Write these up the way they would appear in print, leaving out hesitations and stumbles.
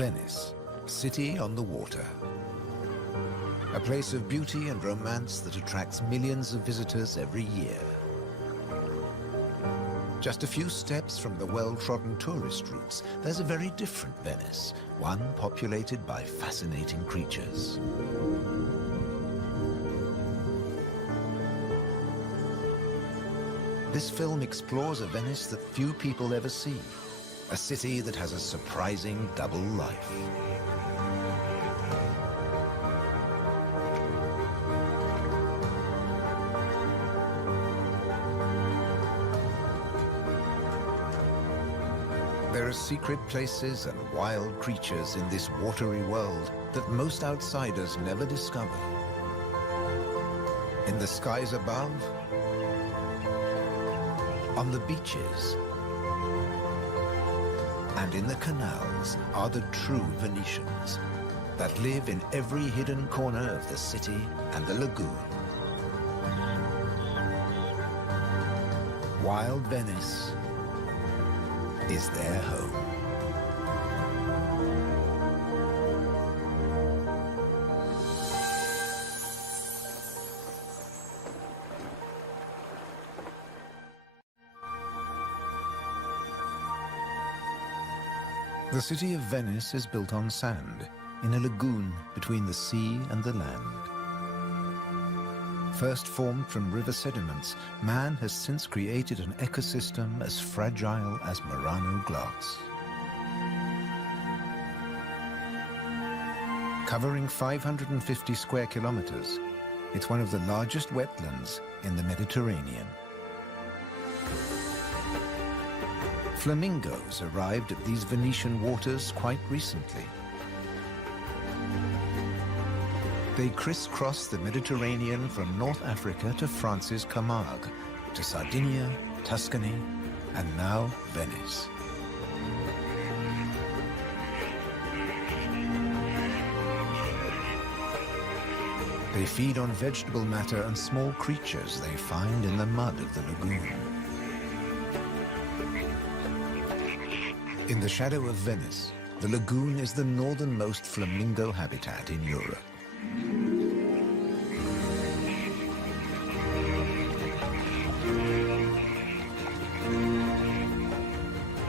Venice, city on the water. A place of beauty and romance that attracts millions of visitors every year. Just a few steps from the well-trodden tourist routes, there's a very different Venice, one populated by fascinating creatures. This film explores a Venice that few people ever see, a city that has a surprising double life. There are secret places and wild creatures in this watery world that most outsiders never discover. In the skies above, on the beaches, and in the canals are the true Venetians that live in every hidden corner of the city and the lagoon. Wild Venice is their home. The city of Venice is built on sand, in a lagoon between the sea and the land. First formed from river sediments, man has since created an ecosystem as fragile as Murano glass. Covering 550 square kilometers, it's one of the largest wetlands in the Mediterranean. Flamingos arrived at these Venetian waters quite recently. They crisscross the Mediterranean from North Africa to France's Camargue, to Sardinia, Tuscany, and now Venice. They feed on vegetable matter and small creatures they find in the mud of the lagoon. In the shadow of Venice, the lagoon is the northernmost flamingo habitat in Europe.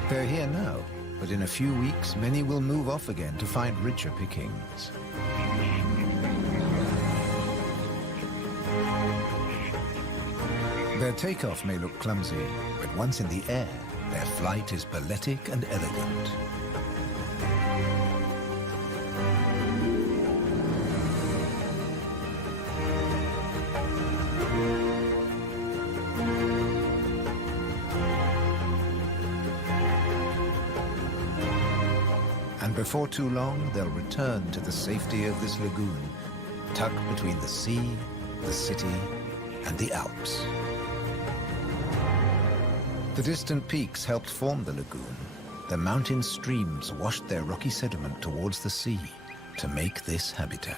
They're here now, but in a few weeks, many will move off again to find richer pickings. Their takeoff may look clumsy, but once in the air, their flight is balletic and elegant. And before too long, they'll return to the safety of this lagoon, tucked between the sea, the city, and the Alps. The distant peaks helped form the lagoon. The mountain streams washed their rocky sediment towards the sea to make this habitat.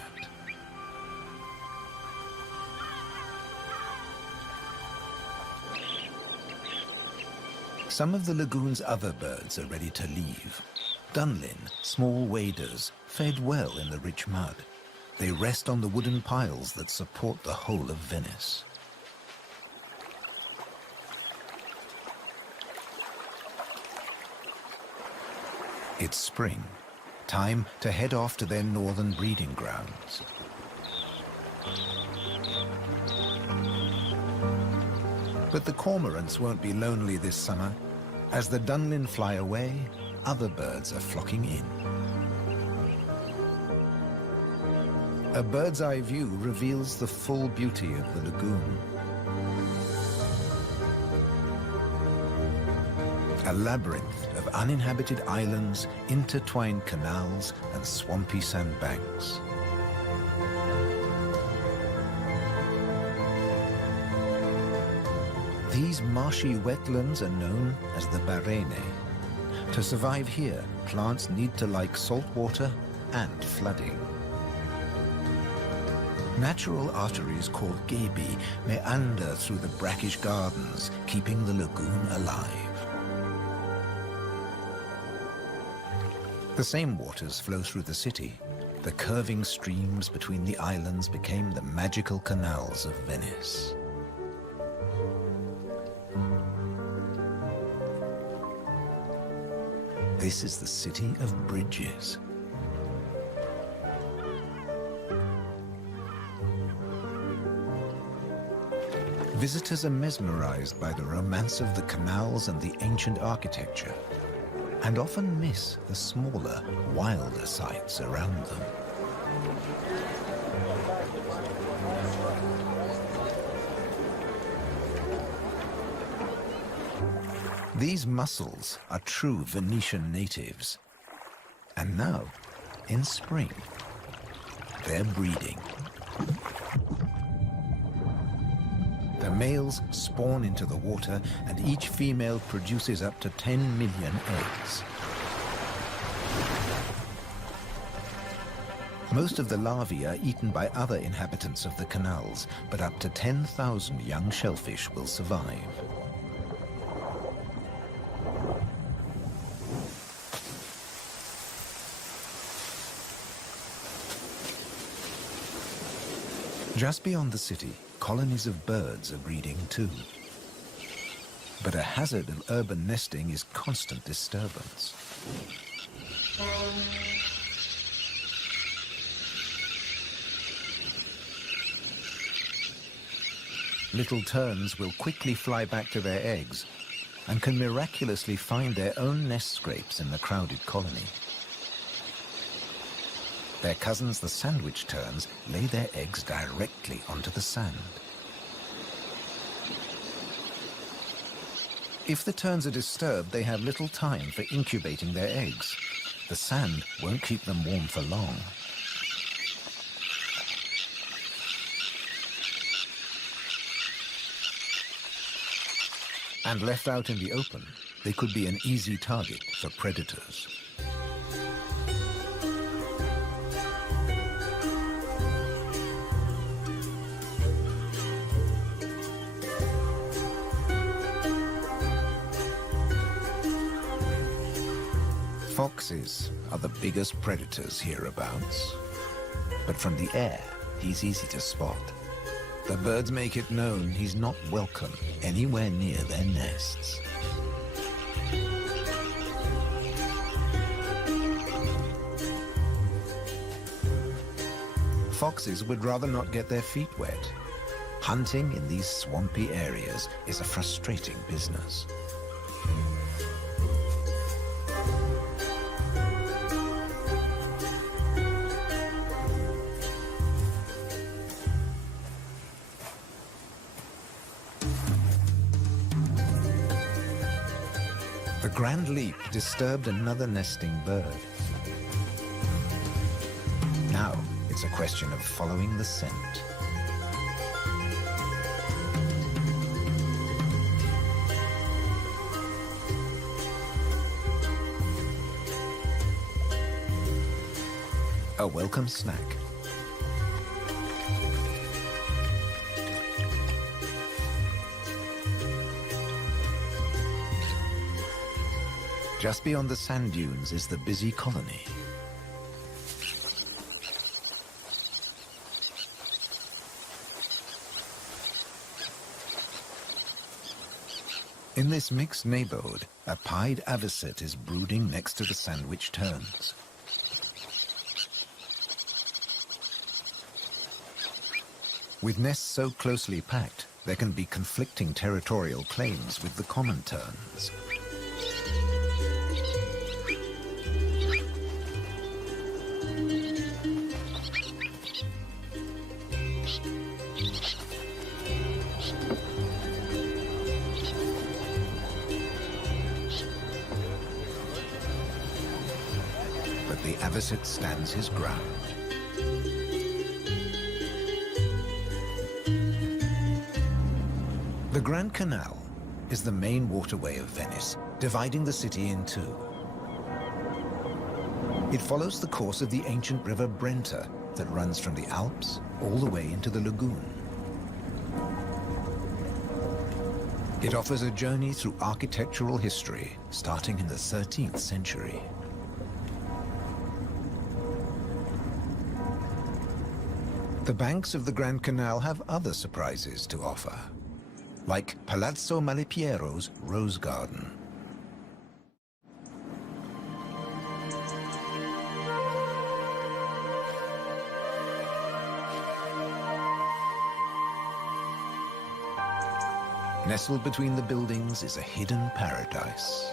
Some of the lagoon's other birds are ready to leave. Dunlin, small waders, fed well in the rich mud. They rest on the wooden piles that support the whole of Venice. It's spring, time to head off to their northern breeding grounds. But the cormorants won't be lonely this summer. As the Dunlin fly away, other birds are flocking in. A bird's eye view reveals the full beauty of the lagoon. A labyrinth of uninhabited islands, intertwined canals, and swampy sandbanks. These marshy wetlands are known as the Barene. To survive here, plants need to like salt water and flooding. Natural arteries called gabi meander through the brackish gardens, keeping the lagoon alive. The same waters flow through the city. The curving streams between the islands became the magical canals of Venice. This is the city of bridges. Visitors are mesmerized by the romance of the canals and the ancient architecture, and often miss the smaller, wilder sights around them. These mussels are true Venetian natives. And now, in spring, they're breeding. The males spawn into the water, and each female produces up to 10 million eggs. Most of the larvae are eaten by other inhabitants of the canals, but up to 10,000 young shellfish will survive. Just beyond the city, colonies of birds are breeding too. But a hazard of urban nesting is constant disturbance. Little terns will quickly fly back to their eggs and can miraculously find their own nest scrapes in the crowded colony. Their cousins, the sandwich terns, lay their eggs directly onto the sand. If the terns are disturbed, they have little time for incubating their eggs. The sand won't keep them warm for long. And left out in the open, they could be an easy target for predators. Foxes are the biggest predators hereabouts. But from the air, he's easy to spot. The birds make it known he's not welcome anywhere near their nests. Foxes would rather not get their feet wet. Hunting in these swampy areas is a frustrating business. The grand leap disturbed another nesting bird. Now it's a question of following the scent. A welcome snack. Just beyond the sand dunes is the busy colony. In this mixed neighborhood, a pied avocet is brooding next to the sandwich terns. With nests so closely packed, there can be conflicting territorial claims with the common terns. But the avocet stands his ground. The Grand Canal is the main waterway of Venice, dividing the city in two. It follows the course of the ancient river Brenta that runs from the Alps all the way into the lagoon. It offers a journey through architectural history starting in the 13th century. The banks of the Grand Canal have other surprises to offer, like Palazzo Malipiero's Rose Garden. Nestled between the buildings is a hidden paradise.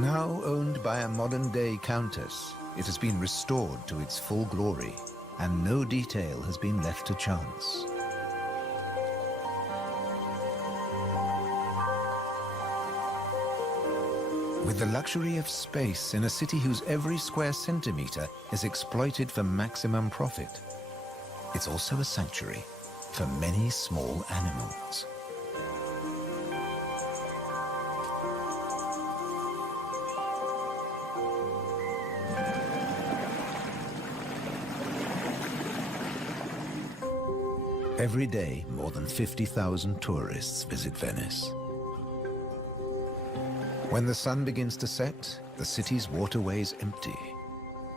Now owned by a modern-day countess, it has been restored to its full glory, and no detail has been left to chance. With the luxury of space in a city whose every square centimeter is exploited for maximum profit, it's also a sanctuary for many small animals. Every day, more than 50,000 tourists visit Venice. When the sun begins to set, the city's waterways empty.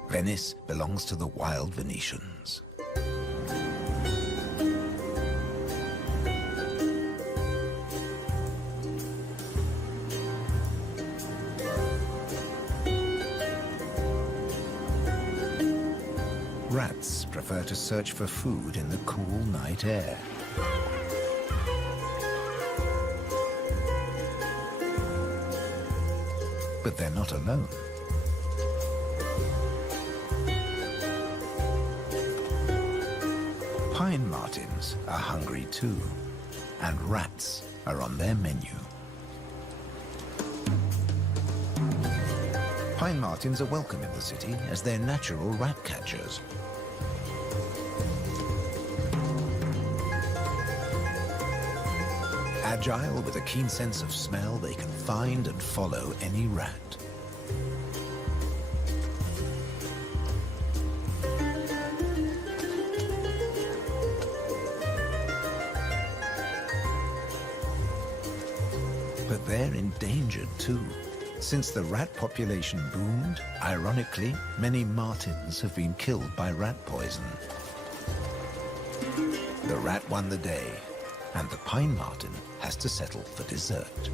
Venice belongs to the wild Venetians. Rats prefer to search for food in the cool night air. But they're not alone. Pine martins are hungry too, and rats are on their menu. Pine martins are welcome in the city as they're natural rat catchers. Agile with a keen sense of smell, they can find and follow any rat. But they're endangered too. Since the rat population boomed, ironically, many martins have been killed by rat poison. The rat won the day, and the pine marten has to settle for dessert.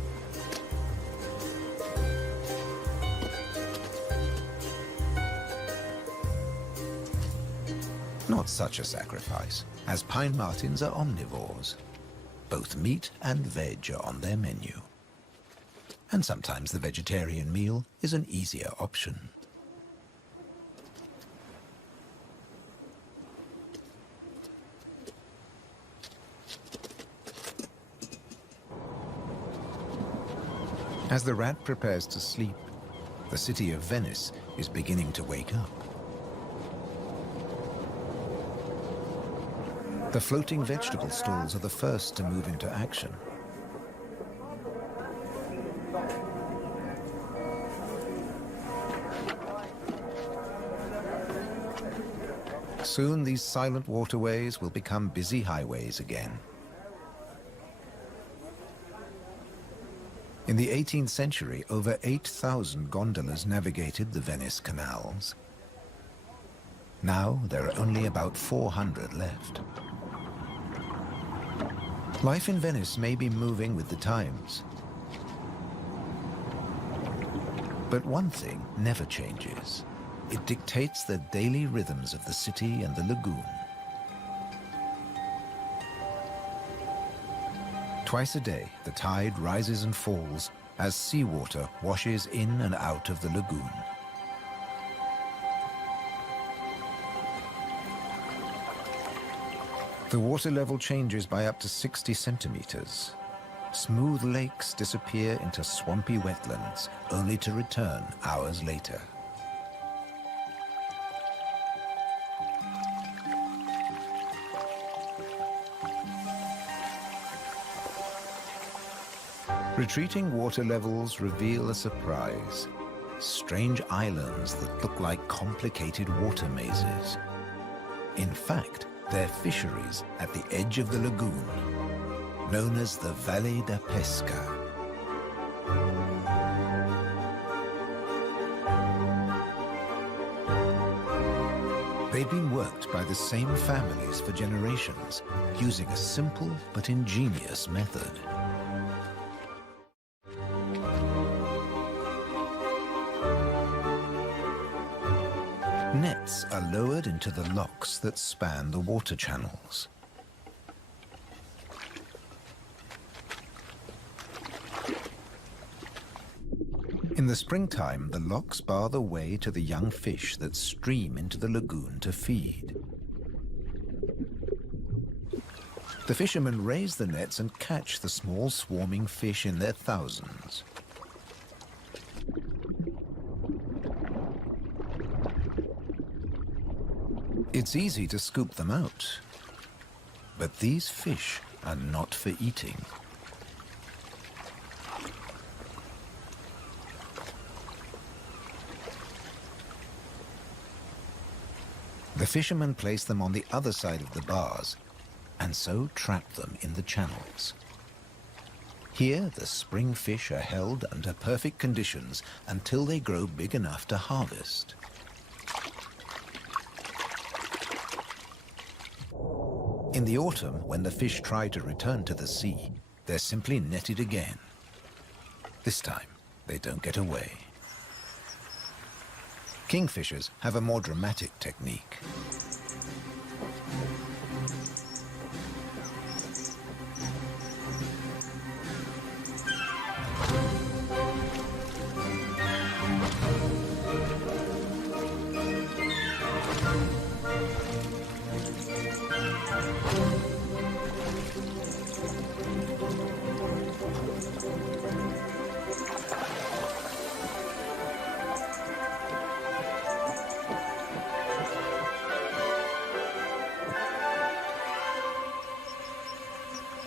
Not such a sacrifice, as pine martens are omnivores. Both meat and veg are on their menu. And sometimes the vegetarian meal is an easier option. As the rat prepares to sleep, the city of Venice is beginning to wake up. The floating vegetable stalls are the first to move into action. Soon these silent waterways will become busy highways again. In the 18th century, over 8,000 gondolas navigated the Venice canals. Now there are only about 400 left. Life in Venice may be moving with the times. But one thing never changes. It dictates the daily rhythms of the city and the lagoon. Twice a day, the tide rises and falls as seawater washes in and out of the lagoon. The water level changes by up to 60 centimeters. Smooth lakes disappear into swampy wetlands, only to return hours later. Retreating water levels reveal a surprise. Strange islands that look like complicated water mazes. In fact, they're fisheries at the edge of the lagoon. known as the Valle da Pesca. They've been worked by the same families for generations, using a simple but ingenious method. Nets are lowered into the locks that span the water channels. In the springtime, the locks bar the way to the young fish that stream into the lagoon to feed. The fishermen raise the nets and catch the small swarming fish in their thousands. It's easy to scoop them out, but these fish are not for eating. The fishermen place them on the other side of the bars and so trap them in the channels. Here, the spring fish are held under perfect conditions until they grow big enough to harvest. In the autumn, when the fish try to return to the sea, they're simply netted again. This time, they don't get away. Kingfishers have a more dramatic technique.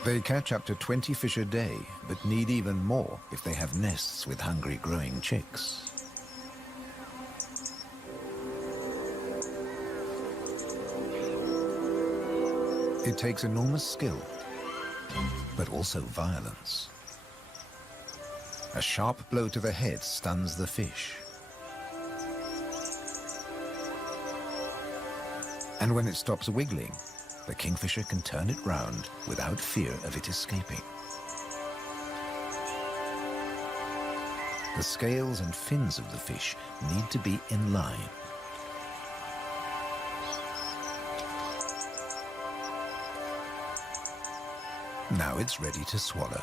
They catch up to 20 fish a day, but need even more if they have nests with hungry growing chicks. It takes enormous skill, but also violence. A sharp blow to the head stuns the fish. And when it stops wiggling, the kingfisher can turn it round without fear of it escaping. The scales and fins of the fish need to be in line. Now it's ready to swallow.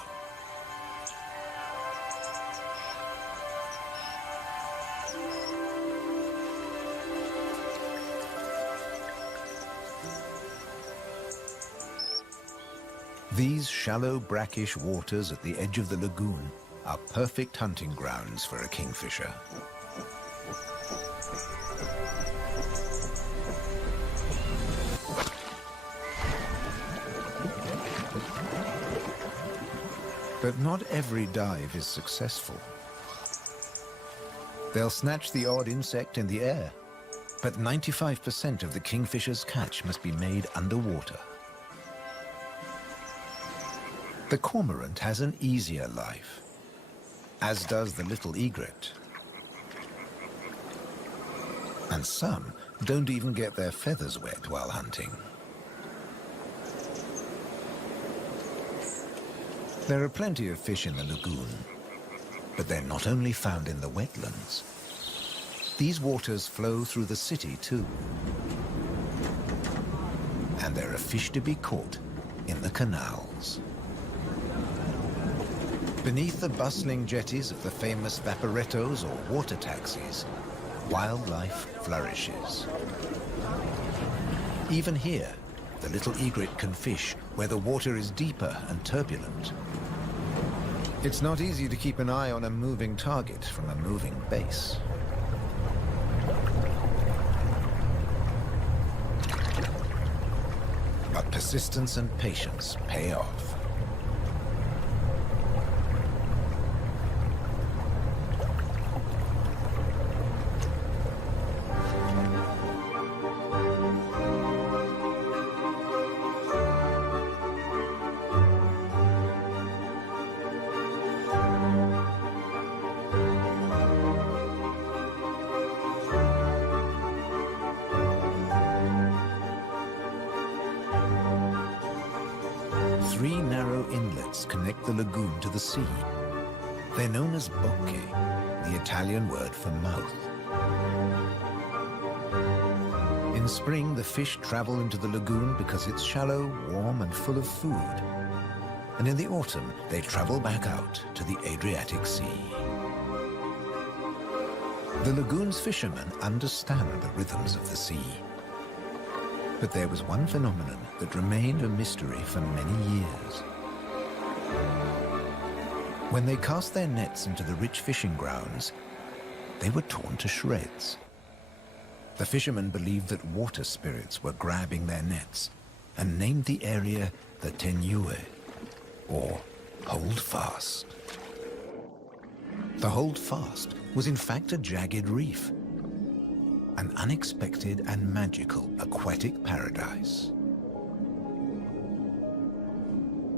These shallow, brackish waters at the edge of the lagoon are perfect hunting grounds for a kingfisher. But not every dive is successful. They'll snatch the odd insect in the air, but 95% of the kingfisher's catch must be made underwater. The cormorant has an easier life, as does the little egret. And some don't even get their feathers wet while hunting. There are plenty of fish in the lagoon, but they're not only found in the wetlands. These waters flow through the city too. And there are fish to be caught in the canals. Beneath the bustling jetties of the famous vaporettos or water taxis, wildlife flourishes. Even here, the little egret can fish where the water is deeper and turbulent. It's not easy to keep an eye on a moving target from a moving base. But persistence and patience pay off. 3 narrow inlets connect the lagoon to the sea. They're known as bocche, the Italian word for mouth. In spring, the fish travel into the lagoon because it's shallow, warm, and full of food. And in the autumn, they travel back out to the Adriatic Sea. The lagoon's fishermen understand the rhythms of the sea. But there was one phenomenon that remained a mystery for many years. When they cast their nets into the rich fishing grounds, they were torn to shreds. The fishermen believed that water spirits were grabbing their nets and named the area the Tenue, or Hold Fast. The Hold Fast was in fact a jagged reef, an unexpected and magical aquatic paradise.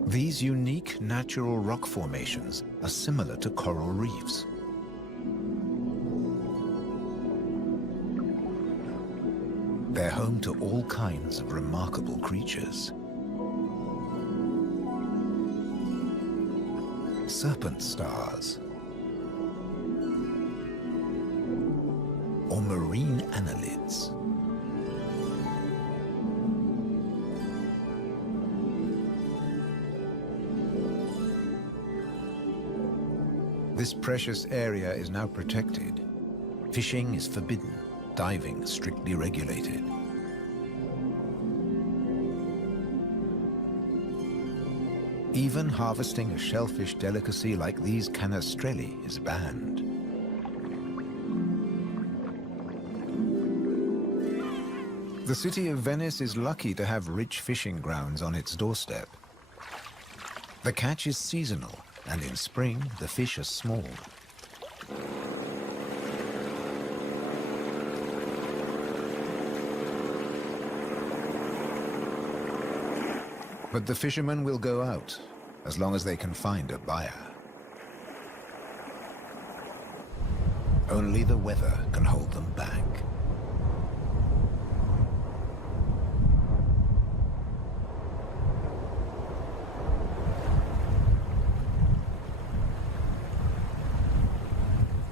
These unique natural rock formations are similar to coral reefs. They're home to all kinds of remarkable creatures. Serpent stars, or marine annelids. This precious area is now protected. Fishing is forbidden, diving strictly regulated. Even harvesting a shellfish delicacy like these canestrelli is banned. The city of Venice is lucky to have rich fishing grounds on its doorstep. The catch is seasonal, and in spring the fish are small. But the fishermen will go out, as long as they can find a buyer. Only the weather can hold them back.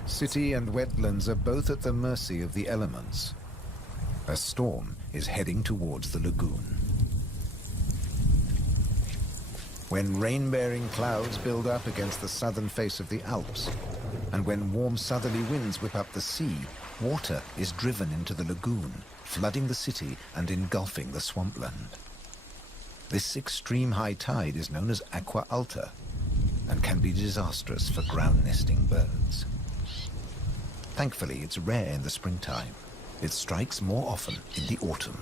City and wetlands are both at the mercy of the elements. A storm is heading towards the lagoon. When rain-bearing clouds build up against the southern face of the Alps, and when warm southerly winds whip up the sea, water is driven into the lagoon, flooding the city and engulfing the swampland. This extreme high tide is known as aqua alta and can be disastrous for ground-nesting birds. Thankfully, it's rare in the springtime. It strikes more often in the autumn.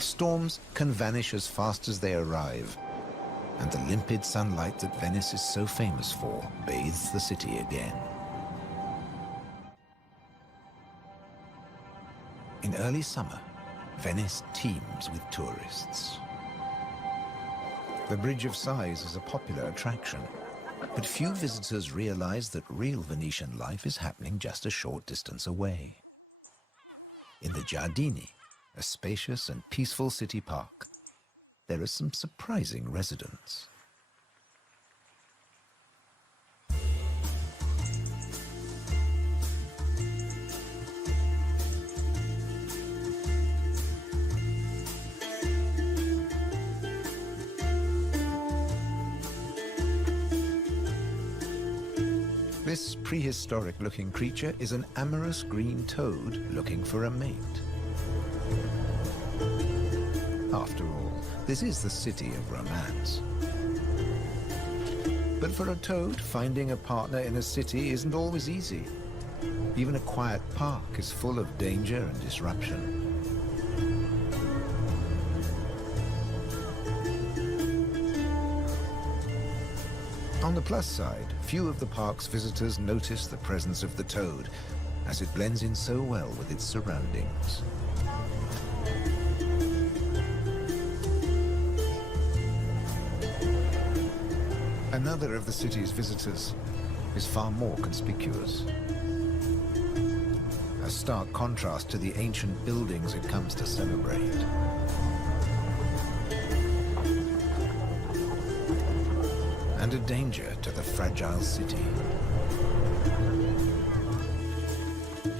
Storms can vanish as fast as they arrive, and the limpid sunlight that Venice is so famous for bathes the city again. In early summer, Venice teems with tourists. The Bridge of Sighs is a popular attraction, but few visitors realize that real Venetian life is happening just a short distance away. In the Giardini, a spacious and peaceful city park, there are some surprising residents. This prehistoric-looking creature is an amorous green toad looking for a mate. After all, this is the city of romance. But for a toad, finding a partner in a city isn't always easy. Even a quiet park is full of danger and disruption. On the plus side, few of the park's visitors notice the presence of the toad, as it blends in so well with its surroundings. Another of the city's visitors is far more conspicuous. A stark contrast to the ancient buildings it comes to celebrate. and a danger to the fragile city.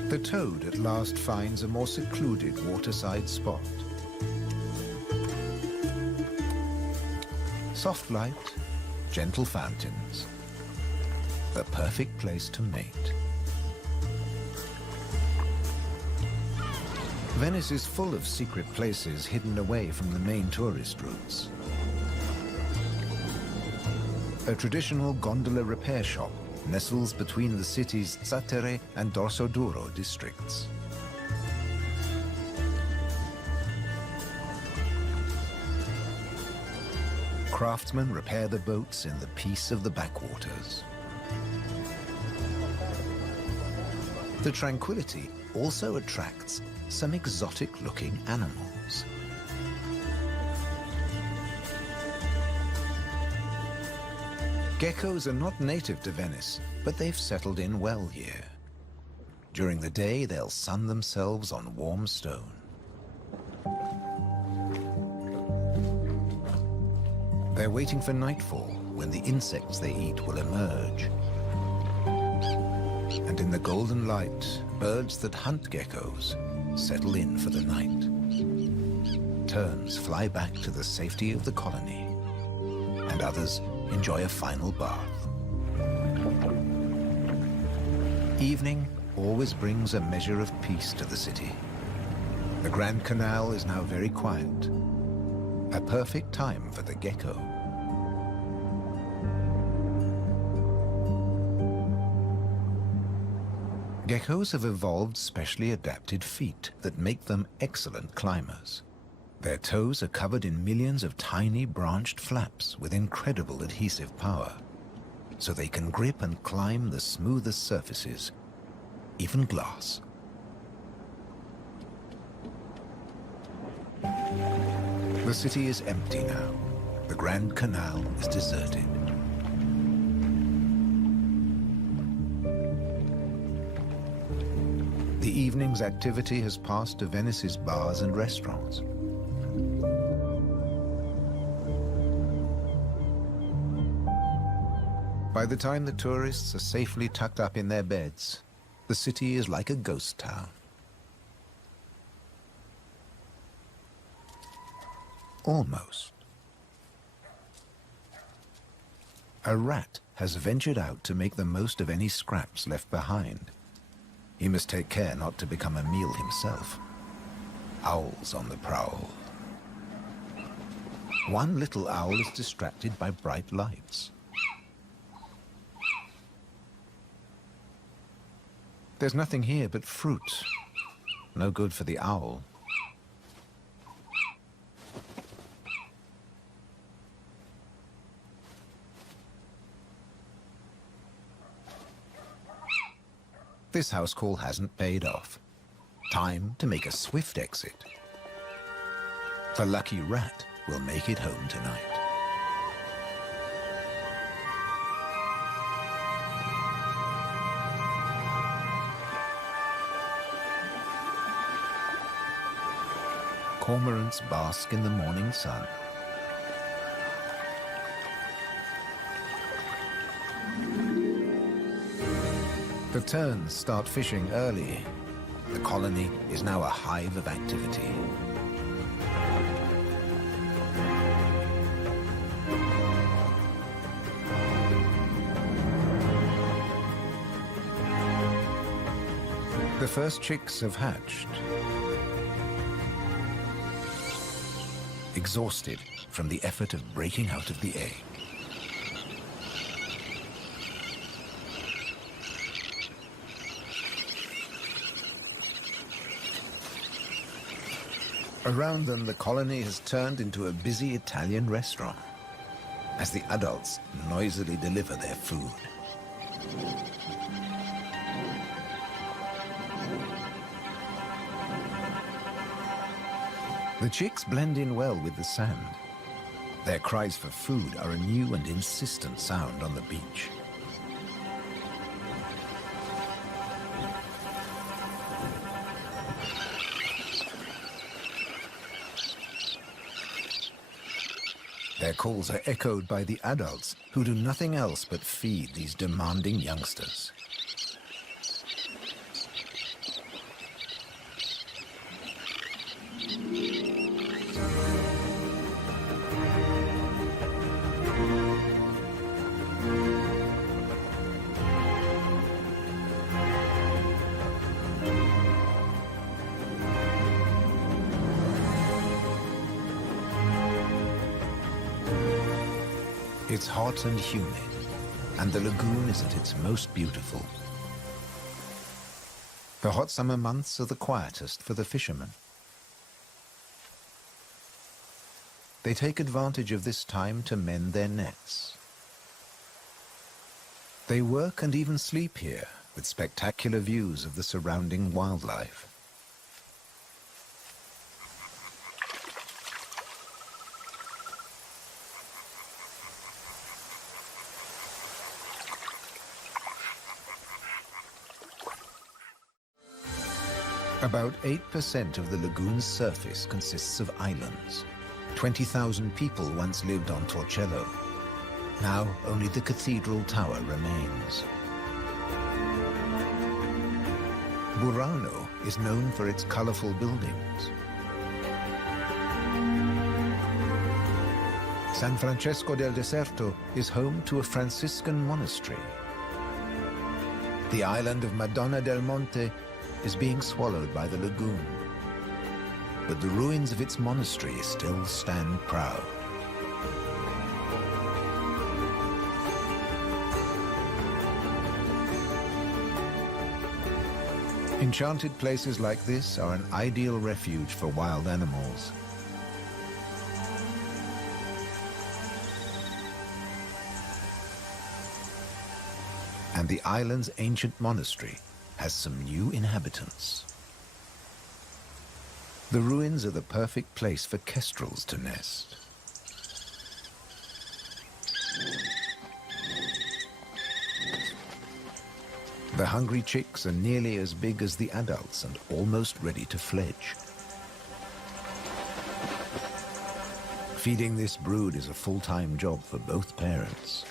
The toad at last finds a more secluded waterside spot. Soft light, gentle fountains, the perfect place to mate. Venice is full of secret places hidden away from the main tourist routes. A traditional gondola repair shop nestles between the city's Zattere and Dorsoduro districts. Craftsmen repair the boats in the peace of the backwaters. The tranquility also attracts some exotic-looking animals. Geckos are not native to Venice, but they've settled in well here. During the day, they'll sun themselves on warm stone. They're waiting for nightfall, when the insects they eat will emerge. And in the golden light, birds that hunt geckos settle in for the night. Terns fly back to the safety of the colony, and others enjoy a final bath. Evening always brings a measure of peace to the city. The Grand Canal is now very quiet, a perfect time for the gecko. Geckos have evolved specially adapted feet that make them excellent climbers. Their toes are covered in millions of tiny branched flaps with incredible adhesive power, so they can grip and climb the smoothest surfaces, even glass. The city is empty now. The Grand Canal is deserted. The evening's activity has passed to Venice's bars and restaurants. By the time the tourists are safely tucked up in their beds, the city is like a ghost town. Almost. A rat has ventured out to make the most of any scraps left behind. He must take care not to become a meal himself. Owls on the prowl. One little owl is distracted by bright lights. There's nothing here but fruit. No good for the owl. This house call hasn't paid off. Time to make a swift exit. The lucky rat will make it home tonight. Cormorants bask in the morning sun. The terns start fishing early. The colony is now a hive of activity. The first chicks have hatched. Exhausted from the effort of breaking out of the egg. Around them, the colony has turned into a busy Italian restaurant as the adults noisily deliver their food. The chicks blend in well with the sand. Their cries for food are a new and insistent sound on the beach. Their calls are echoed by the adults who do nothing else but feed these demanding youngsters. It's hot and humid, and the lagoon is at its most beautiful. The hot summer months are the quietest for the fishermen. They take advantage of this time to mend their nets. They work and even sleep here, with spectacular views of the surrounding wildlife. About 8% of the lagoon's surface consists of islands. 20,000 people once lived on Torcello. Now only the cathedral tower remains. Burano is known for its colorful buildings. San Francesco del Deserto is home to a Franciscan monastery. The island of Madonna del Monte is being swallowed by the lagoon, but the ruins of its monastery still stand proud. Enchanted places like this are an ideal refuge for wild animals. And the island's ancient monastery has some new inhabitants. The ruins are the perfect place for kestrels to nest. The hungry chicks are nearly as big as the adults and almost ready to fledge. Feeding this brood is a full-time job for both parents.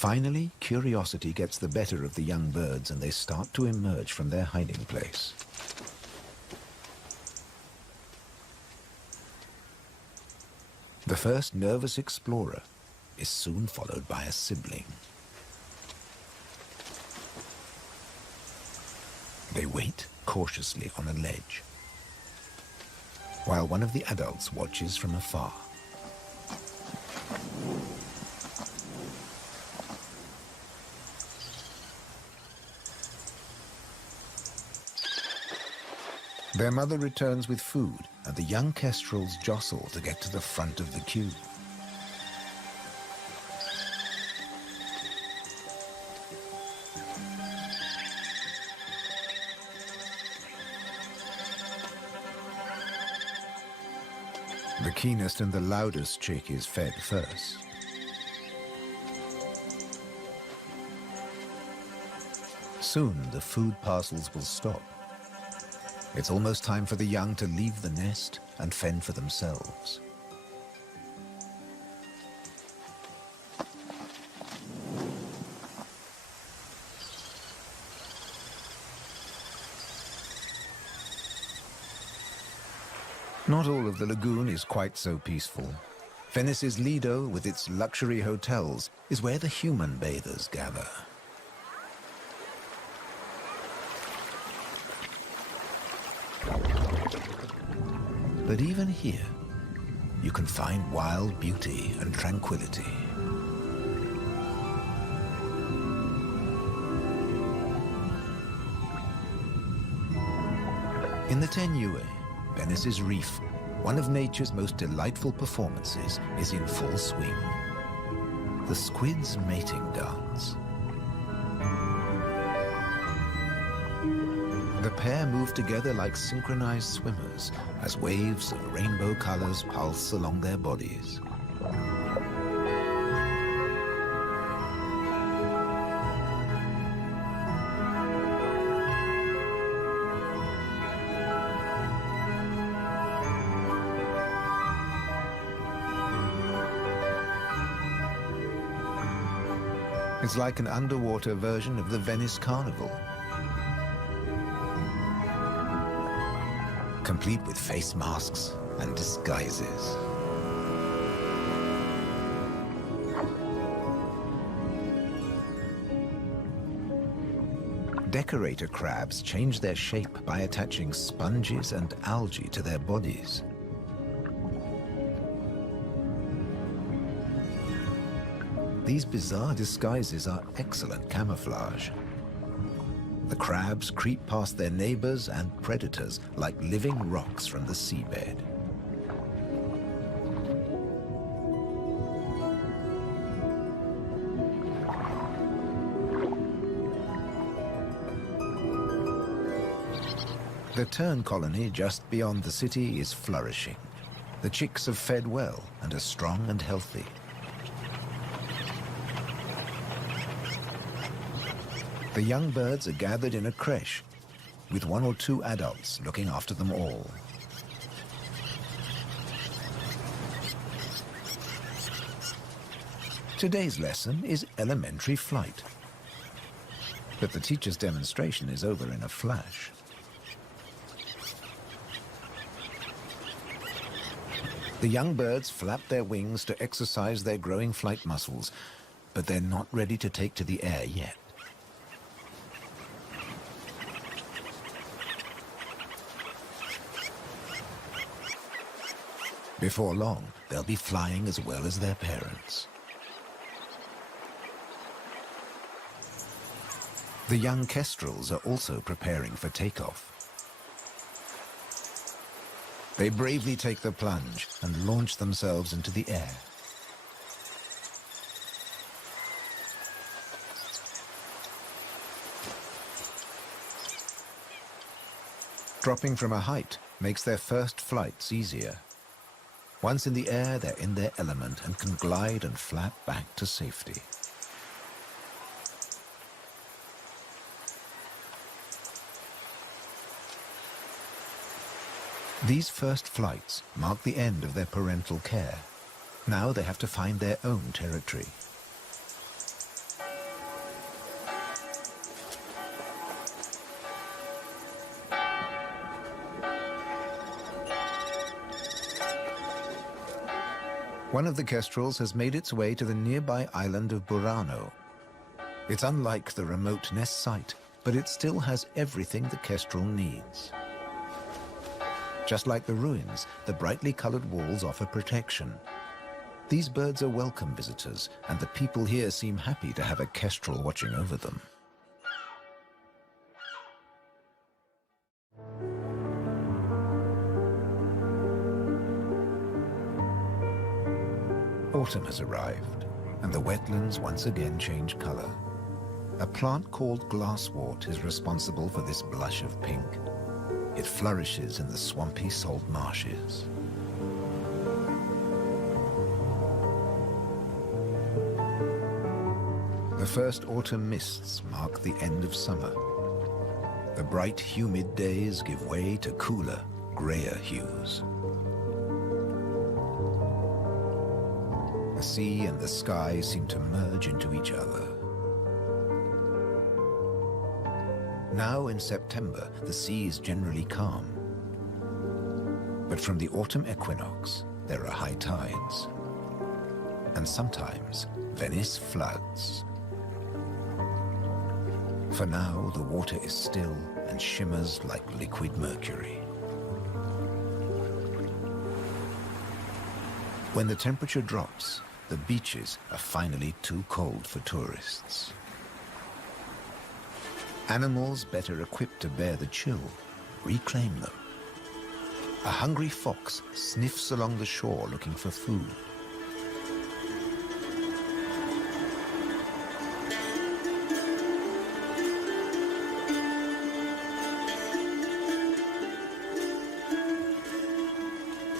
Finally, curiosity gets the better of the young birds and they start to emerge from their hiding place. The first nervous explorer is soon followed by a sibling. They wait cautiously on a ledge, while one of the adults watches from afar. Their mother returns with food, and the young kestrels jostle to get to the front of the queue. The keenest and the loudest chick is fed first. Soon the food parcels will stop. It's almost time for the young to leave the nest and fend for themselves. Not all of the lagoon is quite so peaceful. Venice's Lido, with its luxury hotels, is where the human bathers gather. But even here, you can find wild beauty and tranquility. In the Tenue, Venice's reef, one of nature's most delightful performances is in full swing. The squid's mating dance. The pair move together like synchronized swimmers as waves of rainbow colors pulse along their bodies. It's like an underwater version of the Venice Carnival, complete with face masks and disguises. Decorator crabs change their shape by attaching sponges and algae to their bodies. These bizarre disguises are excellent camouflage. The crabs creep past their neighbors and predators like living rocks from the seabed. The tern colony just beyond the city is flourishing. The chicks have fed well and are strong and healthy. The young birds are gathered in a creche, with 1 or 2 adults looking after them all. Today's lesson is elementary flight. But the teacher's demonstration is over in a flash. The young birds flap their wings to exercise their growing flight muscles, but they're not ready to take to the air yet. Before long, they'll be flying as well as their parents. The young kestrels are also preparing for takeoff. They bravely take the plunge and launch themselves into the air. Dropping from a height makes their first flights easier. Once in the air, they're in their element and can glide and flap back to safety. These first flights mark the end of their parental care. Now they have to find their own territory. One of the kestrels has made its way to the nearby island of Burano. It's unlike the remote nest site, but it still has everything the kestrel needs. Just like the ruins, the brightly colored walls offer protection. These birds are welcome visitors, and the people here seem happy to have a kestrel watching over them. Autumn has arrived, and the wetlands once again change color. A plant called glasswort is responsible for this blush of pink. It flourishes in the swampy salt marshes. The first autumn mists mark the end of summer. The bright, humid days give way to cooler, grayer hues. The sea and the sky seem to merge into each other. Now in September, the sea is generally calm. But from the autumn equinox, there are high tides. And sometimes, Venice floods. For now, the water is still and shimmers like liquid mercury. When the temperature drops, the beaches are finally too cold for tourists. Animals better equipped to bear the chill reclaim them. A hungry fox sniffs along the shore looking for food.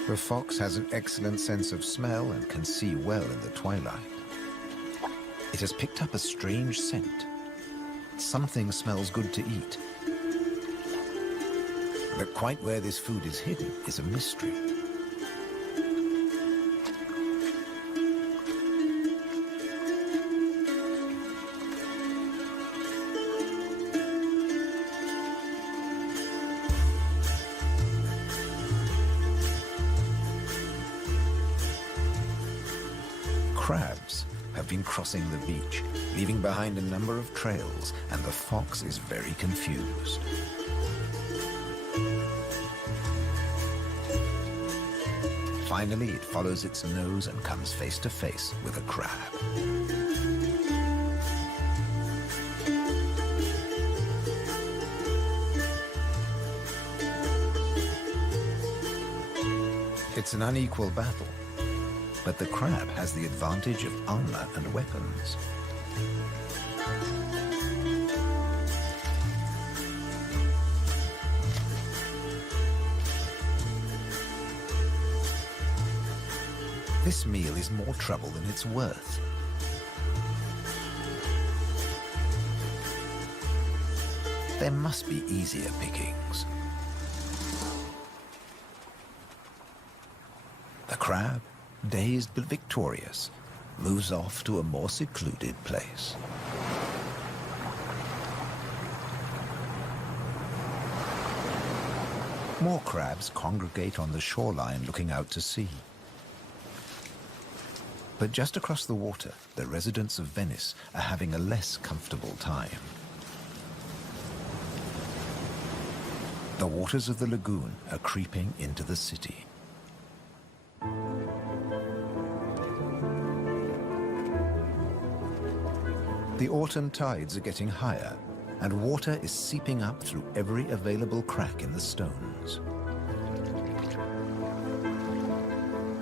The fox has an excellent sense of smell and can see well in the twilight. It has picked up a strange scent. Something smells good to eat. But quite where this food is hidden is a mystery. Crabs have been crossing the beach, leaving behind a number of trails, and the fox is very confused. Finally, it follows its nose and comes face to face with a crab. It's an unequal battle, but the crab has the advantage of armor and weapons. This meal is more trouble than it's worth. There must be easier pickings. The crab, dazed but victorious, moves off to a more secluded place. More crabs congregate on the shoreline looking out to sea. But just across the water, the residents of Venice are having a less comfortable time. The waters of the lagoon are creeping into the city. The autumn tides are getting higher, and water is seeping up through every available crack in the stones.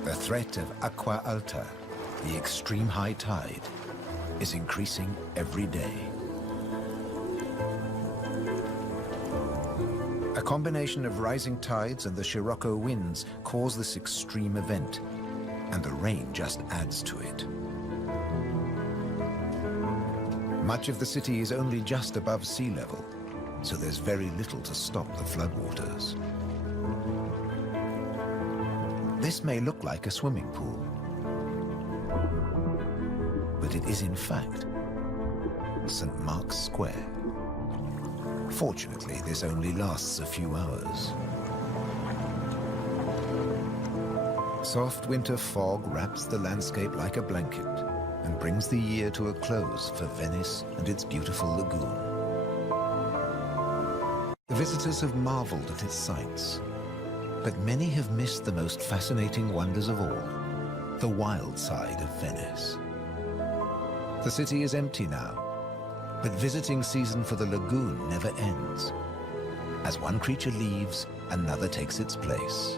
The threat of acqua alta, the extreme high tide, is increasing every day. A combination of rising tides and the Scirocco winds cause this extreme event, and the rain just adds to it. Much of the city is only just above sea level, so there's very little to stop the floodwaters. This may look like a swimming pool, but it is in fact St. Mark's Square. Fortunately, this only lasts a few hours. Soft winter fog wraps the landscape like a blanket and brings the year to a close for Venice and its beautiful lagoon. The visitors have marveled at its sights, but many have missed the most fascinating wonders of all, the wild side of Venice. The city is empty now, but visiting season for the lagoon never ends. As one creature leaves, another takes its place.